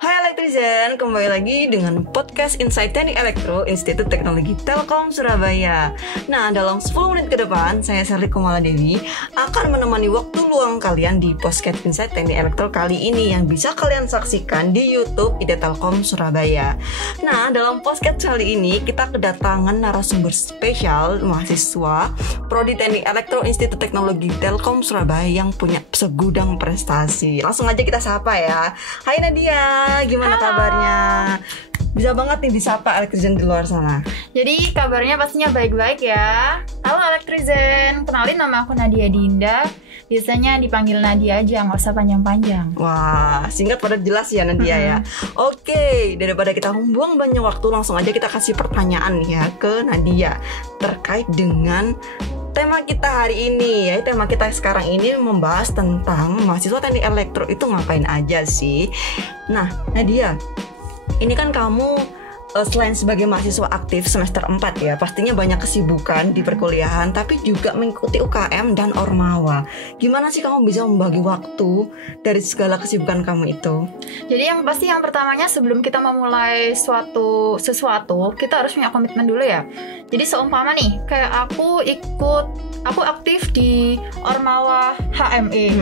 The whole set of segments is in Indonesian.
Hai Elektrizen, kembali lagi dengan podcast Insight Teknik Elektro Institut Teknologi Telkom Surabaya. Nah, dalam 10 menit ke depan, saya Sherly Kumaladewi akan menemani waktu luang kalian di podcast Insight Teknik Elektro kali ini yang bisa kalian saksikan di YouTube IT Telkom Surabaya. Nah, dalam podcast kali ini kita kedatangan narasumber spesial mahasiswa Prodi Teknik Elektro Institut Teknologi Telkom Surabaya yang punya segudang prestasi. Langsung aja kita sapa ya. Hai Nadia, gimana kabarnya? Bisa banget nih disapa Elektrizen di luar sana. Jadi kabarnya pastinya baik-baik ya. Halo Elektrizen, kenalin nama aku Nadia Dinda. Biasanya dipanggil Nadia aja, nggak usah panjang-panjang. Wah, singkat pada jelas ya Nadia ya. Oke, daripada kita membuang banyak waktu, langsung aja kita kasih pertanyaan ya ke Nadia terkait dengan tema kita hari ini ya. Tema kita sekarang ini membahas tentang mahasiswa teknik elektro itu ngapain aja sih. Nah Nadia, ini kan kamu selain sebagai mahasiswa aktif semester 4 ya, pastinya banyak kesibukan di perkuliahan, tapi juga mengikuti UKM dan Ormawa. Gimana sih kamu bisa membagi waktu dari segala kesibukan kamu itu? Jadi yang pertamanya sebelum kita memulai sesuatu, kita harus punya komitmen dulu ya. Jadi seumpama nih, kayak aku aktif di Ormawa HME,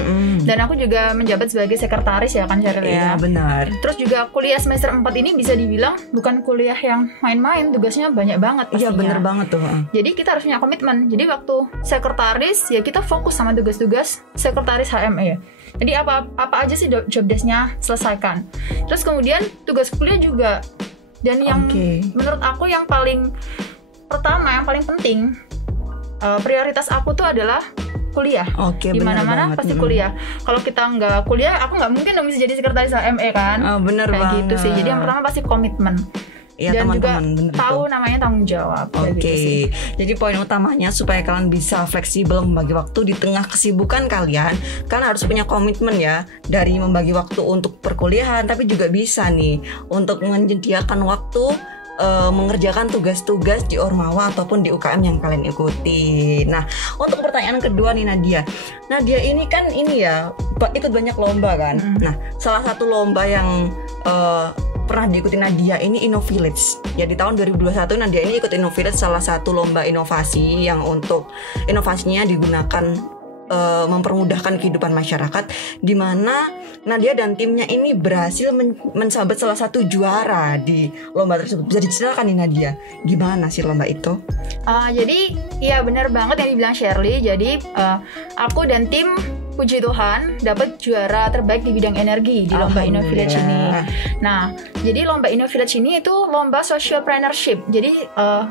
dan aku juga menjabat sebagai sekretaris ya kan Sherly ya. Iya benar. Terus juga kuliah semester 4 ini bisa dibilang bukan kuliah yang main-main, tugasnya banyak banget pastinya. Iya benar banget tuh. Jadi kita harus punya komitmen. Jadi waktu sekretaris ya kita fokus sama tugas-tugas sekretaris HME ya. Jadi apa aja sih job desk-nya selesaikan. Terus kemudian tugas kuliah juga. Dan yang menurut aku yang paling pertama, yang paling penting, prioritas aku tuh adalah kuliah. Di mana-mana pasti kuliah. Kalau kita nggak kuliah, aku nggak mungkin dong bisa jadi sekretaris HME kan. Bener kayak banget. gitu sih. Jadi yang pertama pasti komitmen. Ya, dan teman-teman, juga tahu namanya tanggung jawab. Oke. Jadi poin utamanya supaya kalian bisa fleksibel membagi waktu di tengah kesibukan kalian, kan harus punya komitmen ya, dari membagi waktu untuk perkuliahan, tapi juga bisa nih untuk menyediakan waktu mengerjakan tugas-tugas di Ormawa ataupun di UKM yang kalian ikuti. Nah, untuk pertanyaan kedua nih Nadia. Nadia ini kan ikut banyak lomba kan. Nah, salah satu lomba yang pernah diikuti Nadia ini InnoVillage. Ya di tahun 2021 Nadia ini ikut InnoVillage, salah satu lomba inovasi yang untuk inovasinya digunakan mempermudahkan kehidupan masyarakat, di mana Nadia dan timnya ini berhasil mensabat salah satu juara di lomba tersebut. Bisa diceritakan nih Nadia, gimana sih lomba itu? Jadi ya benar banget yang dibilang Sherly. Jadi aku dan tim puji Tuhan dapat juara terbaik di bidang energi di lomba InnoVillage ini. Nah, jadi lomba InnoVillage ini itu lomba socialpreneurship. Jadi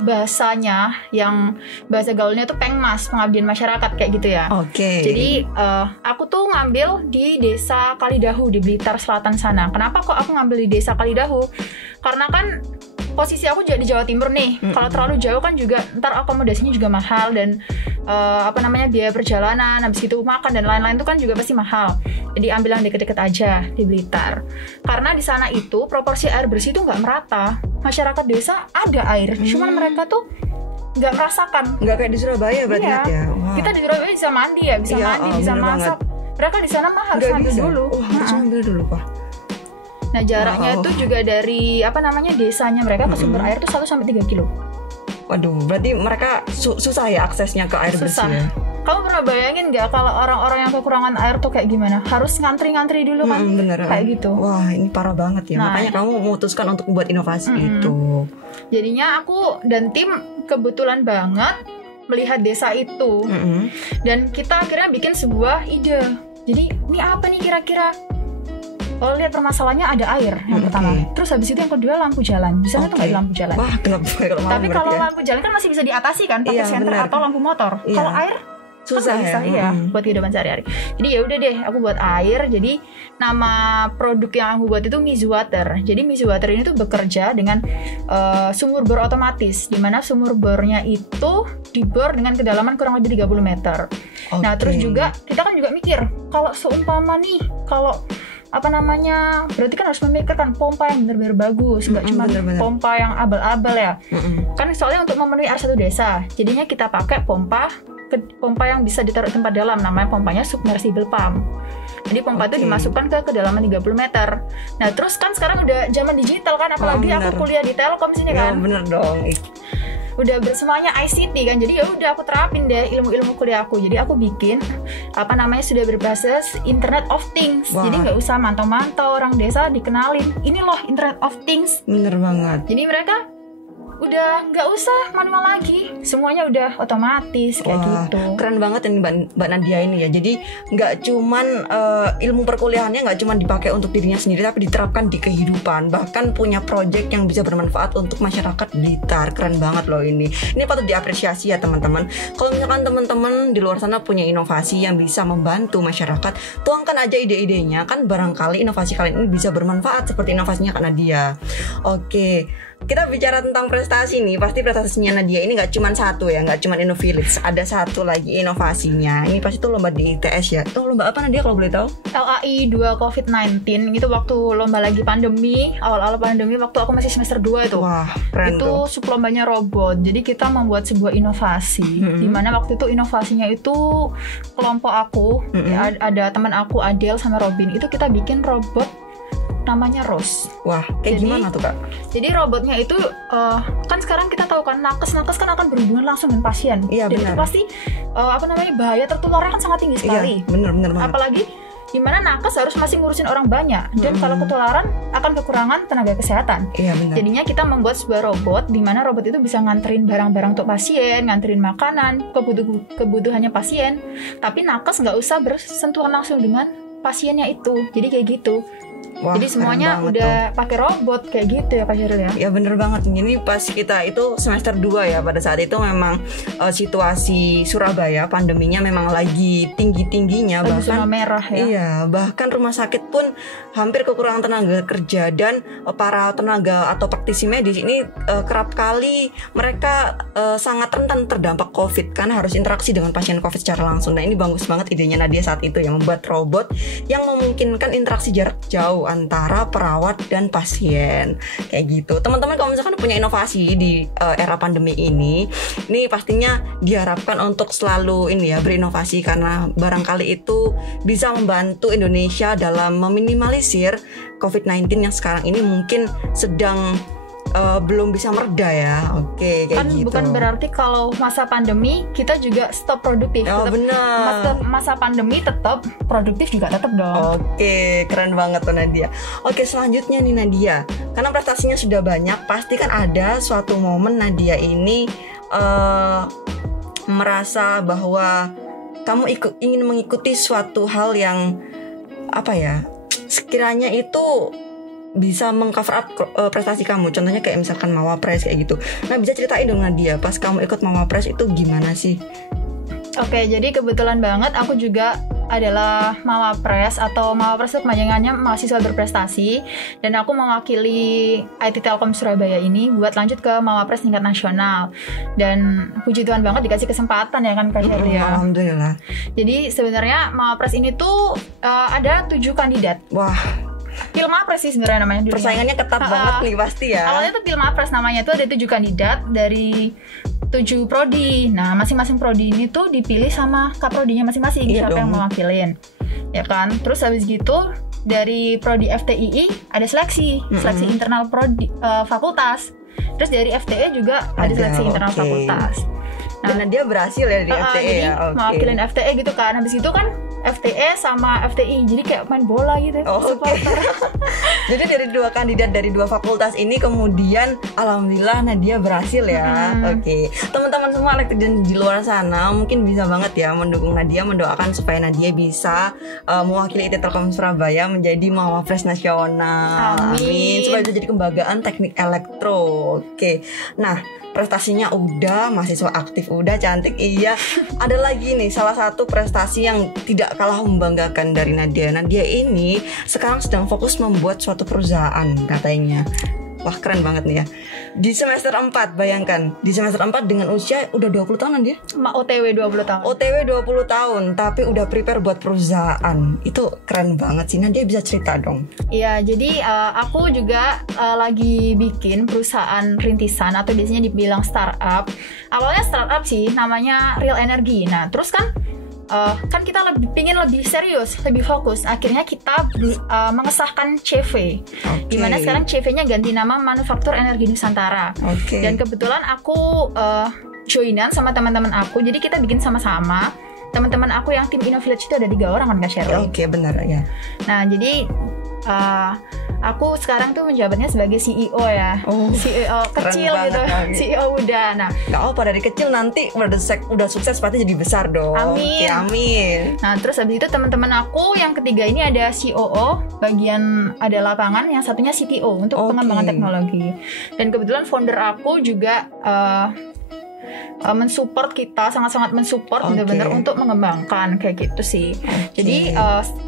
bahasanya yang bahasa gaulnya itu pengmas, pengabdian masyarakat kayak gitu ya. Jadi aku tuh ngambil di Desa Kalidahu di Blitar Selatan sana. Kenapa kok aku ngambil di Desa Kalidahu? Karena kan posisi aku juga di Jawa Timur nih. Kalau terlalu jauh kan juga ntar akomodasinya juga mahal, dan biaya perjalanan, habis itu makan dan lain-lain itu kan juga pasti mahal. Jadi ambil yang deket-deket aja di Blitar. Karena di sana itu proporsi air bersih itu nggak merata. Masyarakat desa ada air, cuman mereka tuh nggak merasakan. Nggak kayak di Surabaya berarti ya. Kita di Surabaya bisa mandi ya, bisa mandi, bisa masak. Mereka di sana mah harus ambil dulu. Harus ambil dulu Pak. Nah jaraknya itu juga dari desanya mereka ke sumber air itu 1-3 kilo. Waduh, berarti mereka susah ya aksesnya ke air bersih ya? Kamu pernah bayangin nggak kalau orang-orang yang kekurangan air tuh kayak gimana? Harus ngantri-ngantri dulu kan? Beneran. Kayak gitu. Wah, ini parah banget ya. Makanya kamu memutuskan untuk membuat inovasi itu. Jadinya aku dan tim kebetulan banget melihat desa itu. Dan kita akhirnya bikin sebuah ide. Jadi, ini apa nih kira-kira? Kalau lihat permasalahannya ada air yang pertama. Terus habis itu yang kedua lampu jalan. Bisa nggak tuh nggak lampu jalan? Wah, kenapa? Tapi kalau lampu jalan kan masih bisa diatasi kan pakai senter atau lampu motor. Kalau air susah ya buat kehidupan sehari-hari. Jadi ya udah deh, aku buat air. Jadi nama produk yang aku buat itu Mizuwater. Jadi Mizuwater ini tuh bekerja dengan sumur bor otomatis, di mana sumur bornya itu dibor dengan kedalaman kurang lebih 30 meter. Nah, terus juga kita kan juga mikir kalau seumpama nih berarti kan harus memikirkan pompa yang benar-benar bagus, nggak cuma pompa yang abal-abal ya. Kan soalnya untuk memenuhi air satu desa, jadinya kita pakai pompa yang bisa ditaruh tempat dalam, namanya pompanya submersible pump. Jadi pompa itu dimasukkan ke kedalaman 30 meter. Nah terus kan sekarang udah zaman digital kan, apalagi aku kuliah di Telkom sini kan. Bener dong. Udah bersemuanya ICT kan, jadi ya udah aku terapin deh ilmu-ilmu kuliah aku. Jadi aku bikin sudah berbasis Internet of Things. Wah. Jadi nggak usah mantau-mantau orang desa dikenalin ini loh Internet of Things. Bener banget. Jadi mereka udah nggak usah manual lagi, semuanya udah otomatis kayak gitu. Keren banget ini Mbak Nadia ini ya. Jadi nggak cuman ilmu perkuliahannya nggak cuman dipakai untuk dirinya sendiri, tapi diterapkan di kehidupan. Bahkan punya project yang bisa bermanfaat untuk masyarakat Blitar. Keren banget loh ini. Ini patut diapresiasi ya teman-teman. Kalau misalkan teman-teman di luar sana punya inovasi yang bisa membantu masyarakat, tuangkan aja ide-idenya, kan barangkali inovasi kalian ini bisa bermanfaat seperti inovasinya Kak Nadia. Oke. Kita bicara tentang prestasi nih, pasti prestasinya Nadia ini nggak cuma satu ya, nggak cuma InnoVillage, ada satu lagi inovasinya. Ini pasti tuh lomba di ITS ya. Tuh lomba apa Nadia kalau boleh tahu? LAI 2 COVID-19 itu waktu lomba lagi pandemi, awal-awal pandemi waktu aku masih semester 2 itu. Wah, keren itu tuh. sublombanya robot. Jadi kita membuat sebuah inovasi. Dimana waktu itu inovasinya itu kelompok aku, ya, ada teman aku Adel sama Robin. Itu kita bikin robot namanya Rose. Wah, kayak gimana tuh Kak? Jadi robotnya itu kan sekarang kita tahu kan nakes kan akan berhubungan langsung dengan pasien. Iya, dan benar. itu pasti bahaya tertularnya kan sangat tinggi sekali. Iya, benar banget. Apalagi dimana nakes harus masih ngurusin orang banyak dan kalau ketularan akan kekurangan tenaga kesehatan. Iya, benar. Jadinya kita membuat sebuah robot di mana robot itu bisa nganterin barang-barang untuk pasien, nganterin makanan, kebutuhannya pasien. Tapi nakes nggak usah bersentuhan langsung dengan pasiennya itu. Jadi kayak gitu. Wah, jadi semuanya udah pakai robot kayak gitu ya Kak Syahril ya? Ya bener banget. Ini pas kita itu semester 2 ya, pada saat itu memang situasi Surabaya pandeminya memang lagi tinggi-tingginya, lagi bahkan zona merah ya. Iya, bahkan rumah sakit pun hampir kekurangan tenaga kerja dan para tenaga atau praktisi medis ini kerap kali mereka sangat rentan terdampak COVID karena harus interaksi dengan pasien COVID secara langsung. Nah ini bagus banget idenya Nadia saat itu ya, membuat robot yang memungkinkan interaksi jarak jauh antara perawat dan pasien kayak gitu. Teman-teman kalau misalkan punya inovasi di era pandemi ini pastinya diharapkan untuk selalu berinovasi karena barangkali itu bisa membantu Indonesia dalam meminimalisir COVID-19 yang sekarang ini mungkin sedang belum bisa mereda ya. Oke, kayak kan gitu. Bukan berarti kalau masa pandemi kita juga stop produktif. Oh, benar. Masa pandemi tetap produktif juga tetap dong. Oke, keren banget tuh Nadia. Oke, selanjutnya nih Nadia, karena prestasinya sudah banyak, pasti kan ada suatu momen Nadia ini merasa bahwa kamu ingin mengikuti suatu hal yang sekiranya itu bisa meng-cover up prestasi kamu. Contohnya kayak misalkan Mawapres kayak gitu. Nah bisa ceritain dong Nadia, pas kamu ikut Mawapres itu gimana sih? Oke, jadi kebetulan banget aku juga adalah Mawapres atau Mawapres itu kepanjangannya mahasiswa berprestasi, dan aku mewakili IT Telkom Surabaya ini buat lanjut ke Mawapres tingkat nasional. Dan puji Tuhan banget dikasih kesempatan ya kan Kak Sherly ya. Alhamdulillah. Jadi sebenarnya Mawapres ini tuh ada 7 kandidat. Wah, Pilmapres sih sebenarnya namanya dulu. Persaingannya ketat banget nih pasti ya. Awalnya tuh Pilmapres namanya tuh ada 7 kandidat dari 7 prodi. Nah, masing-masing prodi ini tuh dipilih sama kaprodinya masing-masing, siapa yang mewakilin. Ya kan? Terus habis gitu dari prodi FTII ada seleksi internal prodi fakultas. Terus dari FTE juga ada seleksi internal fakultas. Nah, dan dia berhasil ya di FTE jadi ya. mewakilin FTE gitu kan. Habis itu kan FTE sama FTI, jadi kayak main bola gitu. Jadi dari 2 kandidat dari 2 fakultas ini kemudian alhamdulillah Nadia berhasil ya. Oke. Teman-teman semua elektrikan di luar sana mungkin bisa banget ya mendukung Nadia, mendoakan supaya Nadia bisa mewakili IT Telkom Surabaya menjadi Mawapres nasional. Amin. Supaya bisa jadi kebanggaan teknik elektro. Oke. Nah, prestasinya udah, mahasiswa aktif udah, cantik iya. Ada lagi nih salah satu prestasi yang tidak kalah membanggakan dari Nadia. Nadia ini sekarang sedang fokus membuat suatu perusahaan katanya. Wah, keren banget nih ya. Di semester 4, bayangkan. Di semester 4 dengan usia udah 20 tahun dia. OTW 20 tahun. OTW 20 tahun, tapi udah prepare buat perusahaan. Itu keren banget sih. Nadia bisa cerita dong. Iya, jadi aku juga lagi bikin perusahaan rintisan atau biasanya dibilang startup. Awalnya startup sih, namanya Real Energy. Nah, terus kan kan kita pingin lebih serius, lebih fokus. Akhirnya kita mengesahkan CV. Dimana sekarang CV-nya ganti nama Manufaktur Energi Nusantara. Dan kebetulan aku joinan sama teman-teman aku. Jadi kita bikin sama-sama. Teman-teman aku yang tim InnoVillage itu ada 3 orang kan Kak Shirley. Benar ya. Nah jadi aku sekarang tuh menjabatnya sebagai CEO ya. CEO kecil gitu, CEO muda. Nah, nggak apa dari kecil nanti udah sukses pasti jadi besar dong. Amin. Amin. Nah, terus habis itu teman-teman aku yang ketiga ini ada COO, bagian ada lapangan, yang satunya CTO untuk pengembangan teknologi. Dan kebetulan founder aku juga mensupport kita, sangat-sangat mensupport benar-benar untuk mengembangkan kayak gitu sih. Jadi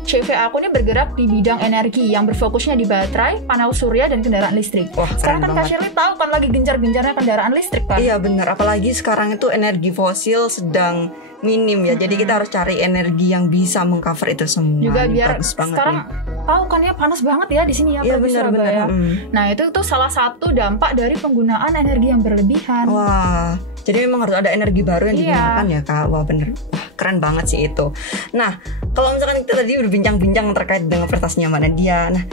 CV aku ini bergerak di bidang energi yang berfokusnya di baterai, panel surya dan kendaraan listrik. Sekarang kan Kak Shirley tahu kan lagi gencar-gencarnya kendaraan listrik kan? Iya benar, apalagi sekarang itu energi fosil sedang minim ya. Jadi kita harus cari energi yang bisa mengcover itu semua. Juga biar sekarang tahu kan ya panas banget ya di sini ya, benar. Nah, itu tuh salah satu dampak dari penggunaan energi yang berlebihan. Wah. Jadi memang harus ada energi baru yang digunakan ya Kak. Wah bener, keren banget sih itu. Nah kalau misalkan kita tadi berbincang-bincang terkait dengan prestasinya Mbak Nadia. Nah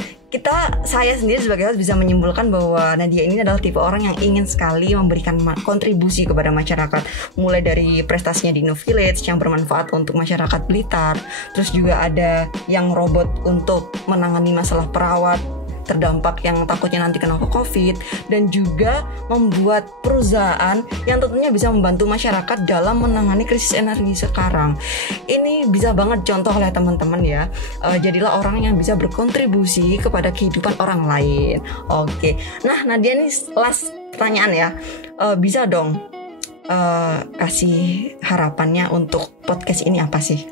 saya sendiri sebagai host bisa menyimpulkan bahwa Nadia ini adalah tipe orang yang ingin sekali memberikan kontribusi kepada masyarakat. Mulai dari prestasinya di InnoVillage yang bermanfaat untuk masyarakat Blitar. Terus juga ada yang robot untuk menangani masalah perawat terdampak yang takutnya nanti kena COVID, dan juga membuat perusahaan yang tentunya bisa membantu masyarakat dalam menangani krisis energi sekarang. Ini bisa banget contoh oleh teman-teman ya. Jadilah orang yang bisa berkontribusi kepada kehidupan orang lain. Nah Nadia ini last pertanyaan ya. Bisa dong kasih harapannya untuk podcast ini apa sih?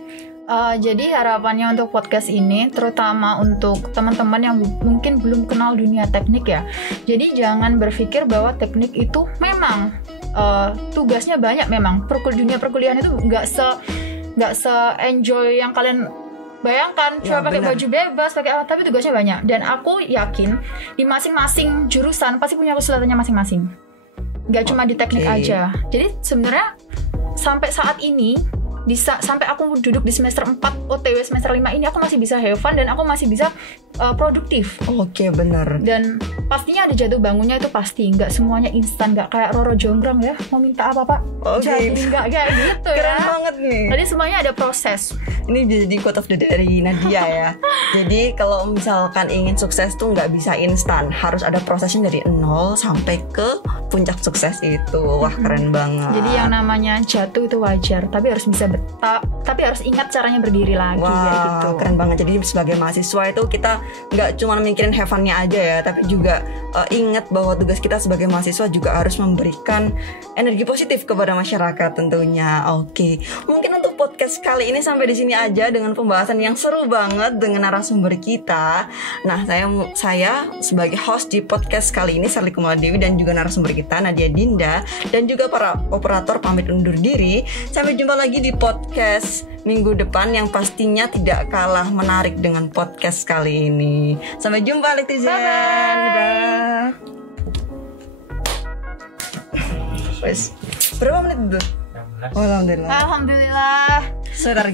Jadi harapannya untuk podcast ini, terutama untuk teman-teman yang mungkin belum kenal dunia teknik ya. Jadi jangan berpikir bahwa teknik itu memang tugasnya banyak. Memang dunia perkuliahan itu nggak se enjoy yang kalian bayangkan. Cuma pakai baju bebas, pakai apa, tapi tugasnya banyak. Dan aku yakin di masing-masing jurusan pasti punya kesulitannya masing-masing. Nggak cuma di teknik aja. Jadi sebenarnya sampai saat ini, sampai aku duduk di semester 4 OTW semester 5 ini, aku masih bisa have fun dan aku masih bisa produktif. Benar. Dan pastinya ada jatuh bangunnya, itu pasti. Nggak semuanya instan, nggak kayak Roro Jonggrang ya, mau minta apa Pak jadi, nggak kayak gitu. Keren banget nih. Jadi semuanya ada proses. Ini jadi quote of the day dari Nadia ya. Jadi kalau misalkan ingin sukses tuh nggak bisa instan, harus ada prosesnya dari 0 sampai ke puncak sukses itu. Wah keren banget. Jadi yang namanya jatuh itu wajar, tapi harus bisa tapi harus ingat caranya berdiri lagi. Kayak gitu. Keren banget. Jadi sebagai mahasiswa itu kita nggak cuma mikirin have fun-nya aja ya, tapi juga ingat bahwa tugas kita sebagai mahasiswa juga harus memberikan energi positif kepada masyarakat tentunya. Mungkin untuk podcast kali ini sampai di sini aja dengan pembahasan yang seru banget dengan narasumber kita. Nah, saya sebagai host di podcast kali ini Sherly Kumaladewi dan juga narasumber kita Nadia Dinda dan juga para operator pamit undur diri. Sampai jumpa lagi di podcast minggu depan yang pastinya tidak kalah menarik dengan podcast kali ini. Sampai jumpa netizen. Dadah. Berapa menit itu? Alhamdulillah. Alhamdulillah. Saudara